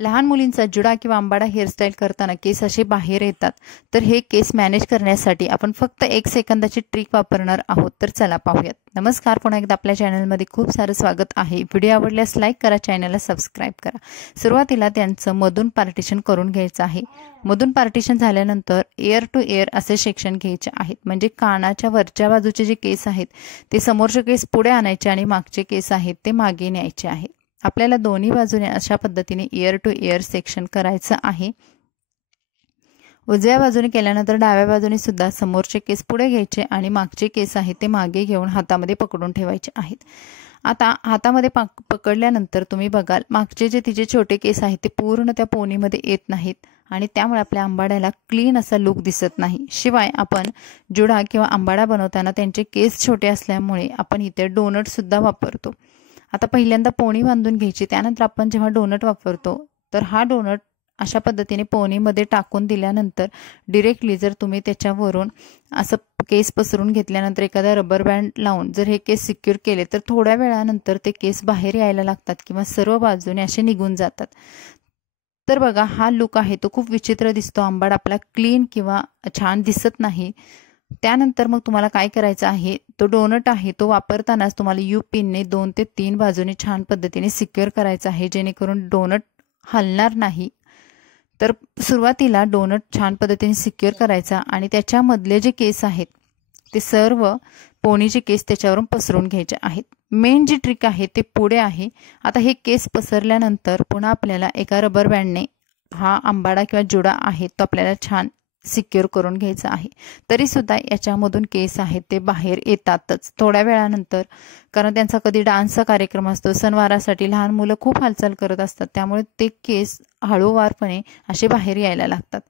लहान मुलींचा जुडा किंवा आंबाडा हेअरस्टाईल करताना केस असे बाहेर येतात, तर हे केस मॅनेज करण्यासाठी आपण फक्त 1 सेकंदाची ट्रिक वापरणार आहोत. तर चला पाहूयात. नमस्कार, पुन्हा एकदा आपल्या चॅनलमध्ये खूप सारं स्वागत आहे. व्हिडिओ आवडल्यास लाईक करा, चॅनलला सबस्क्राईब करा. सुरुवातीला त्यांचं मधून पार्टिशन करून घ्यायचं आहे. मधून पार्टिशन झाल्यानंतर एअर टू एअर असे सेक्शन घ्यायचे आहेत. म्हणजे कानाच्या वरच्या बाजूचे जे केस आहेत ते समोरचे केस पुढे आणायचे आणि मागचे केस आहेत ते मागे न्यायचे आहेत. आपल्याला दोन्ही बाजूने अशा पद्धतीने एअर टू एअर सेक्शन करायचं आहे. उजव्या बाजूने केल्यानंतर डाव्या बाजूने सुद्धा समोरचे केस पुढे घ्यायचे आणि मागचे केस आहेत ते मागे घेऊन हातामध्ये पकडून ठेवायचे आहेत. आता हातामध्ये पकडल्यानंतर तुम्ही बघाल मागचे जे तिचे छोटे केस आहेत ते पूर्ण त्या पोनीमध्ये येत नाहीत आणि त्यामुळे आपल्या आंबाड्याला क्लीन असा लुक दिसत नाही. शिवाय आपण जुडा किंवा आंबाडा बनवताना त्यांचे केस छोटे असल्यामुळे आपण इथे डोनट सुद्धा वापरतो. आता पहिल्यांदा पोणी बांधून घ्यायची. त्यानंतर आपण जेव्हा डोनट वापरतो तर हा डोनट अशा पद्धतीने पोनीमध्ये टाकून दिल्यानंतर डिरेक्टली जर तुम्ही त्याच्यावरून असं केस पसरून घेतल्यानंतर एखादा रबर बँड लावून जर हे केस सिक्युअर केले तर थोड्या वेळानंतर ते केस बाहेर यायला लागतात किंवा सर्व बाजूने असे निघून जातात. तर बघा, हा लुक आहे तो खूप विचित्र दिसतो. आंबाडा आपला क्लीन किंवा छान दिसत नाही. त्यानंतर मग तुम्हाला काय करायचं आहे, तो डोनट आहे तो वापरतानाच तुम्हाला यू पिनने 2 ते 3 बाजूने छान पद्धतीने सिक्युअर करायचं आहे, जेणेकरून डोनट हलणार नाही. तर सुरुवातीला डोनट छान पद्धतीने सिक्युअर करायचा आणि त्याच्यामधले जे केस आहेत ते सर्व पोनीचे केस त्याच्यावरून पसरून घ्यायचे आहेत. मेन जी ट्रिक आहे ते पुढे आहे. आता हे केस पसरल्यानंतर पुन्हा आपल्याला एका रबर बँडने हा आंबाडा किंवा जुडा आहे तो आपल्याला छान सिक्युअर करून घ्यायचं आहे. तरी सुद्धा याच्यामधून केस आहेत ते बाहेर येतातच थोड्या वेळानंतर, कारण त्यांचा कधी डान्सचा कार्यक्रम असतो, सणवारासाठी लहान मुलं खूप हालचाल करत असतात, त्यामुळे ते केस हळूवारपणे असे बाहेर यायला लागतात.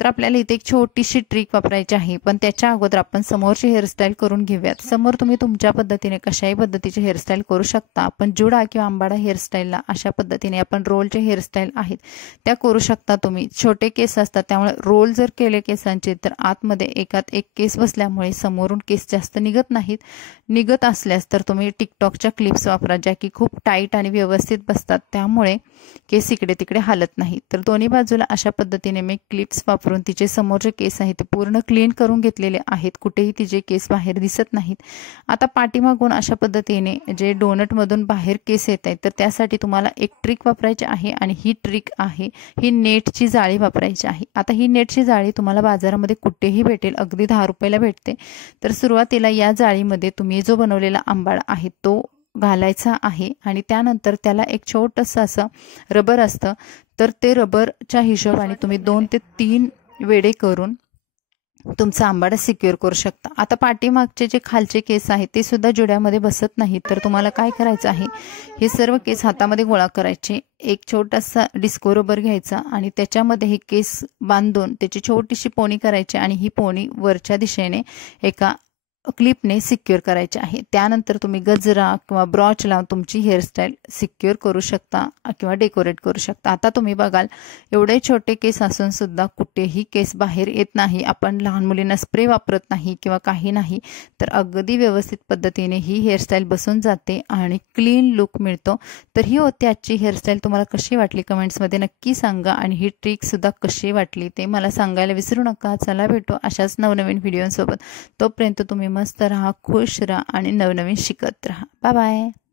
तर आपल्याला इथे एक छोटीशी ट्रिक वापरायची आहे, पण त्याच्या अगोदर आपण समोरची हेअरस्टाईल करून घेऊयात. समोर तुम्ही तुमच्या पद्धतीने कशाही पद्धतीची हेअरस्टाईल करू शकता, पण जुडा किंवा आंबाडा हेअरस्टाईलला अशा पद्धतीने आपण रोलचे हेअरस्टाईल आहेत त्या करू शकता. तुम्ही छोटे केस असतात त्यामुळे रोल जर केले केसांचे तर आतमध्ये एकात एक केस बसल्यामुळे समोरून केस जास्त निघत नाहीत. निघत असल्यास तर तुम्ही टिकटॉकच्या क्लिप्स वापरा, ज्या की खूप टाईट आणि व्यवस्थित बसतात, त्यामुळे केस इकडे तिकडे हालत नाही. तर दोन्ही बाजूला अशा पद्धतीने मी क्लिप्स वापरून तिचे समोरचे केस आहेत ते पूर्ण क्लीन करून घेतलेले आहेत. कुठेही तिचे केस बाहेर दिसत नाहीत. आता पाठीमागून अशा पद्धतीने जे डोनटमधून बाहेर केस येत आहेत तर त्यासाठी तुम्हाला एक ट्रिक वापरायची आहे आणि ही ट्रिक आहे ही नेटची जाळी वापरायची आहे. आता ही नेटची जाळी तुम्हाला बाजारामध्ये कुठेही भेटेल, अगदी 10 रुपयाला भेटते. तर सुरुवातीला या जाळीमध्ये तुम्ही जो बनवलेला आंबाडा आहे तो घालायचा आहे आणि त्यानंतर त्याला एक छोटंसं असं रबर असतं, तर ते रबरच्या हिशोबाने तुम्ही 2 ते 3 वेडे करून तुमचा आंबाडा सिक्युअर करू शकता. आता पाठीमागचे जे खालचे केस आहेत ते सुद्धा जुड्यामध्ये बसत नाही, तर तुम्हाला काय करायचं आहे, हे सर्व केस हातामध्ये गोळा करायचे. एक छोटासा डिस्को रबर घ्यायचा आणि त्याच्यामध्ये हे केस बांधून त्याची छोटीशी पोणी करायची आणि ही पोणी वरच्या दिशेने एका क्लिपने सिक्युअर करायचे आहे. त्यानंतर तुम्ही गजरा किंवा ब्रॉच लावून तुमची हेअरस्टाईल सिक्युअर करू शकता किंवा डेकोरेट करू शकता. आता तुम्ही बघाल एवढे छोटे केस असून सुद्धा कुठेही केस बाहेर येत नाही. आपण लहान मुलींना स्प्रे वापरत नाही किंवा काही नाही, तर अगदी व्यवस्थित पद्धतीने ही हेअरस्टाईल बसून जाते आणि क्लीन लुक मिळतो. तर ही होती आजची हेअरस्टाईल. तुम्हाला कशी वाटली कमेंट्समध्ये नक्की सांगा आणि ही ट्रिकसुद्धा कशी वाटली ते मला सांगायला विसरू नका. चला भेटू अशाच नवनवीन व्हिडिओसोबत. तोपर्यंत तुम्ही मस्त राहा, खुश राहा आणि नवनवीन शिकत राहा. Bye bye.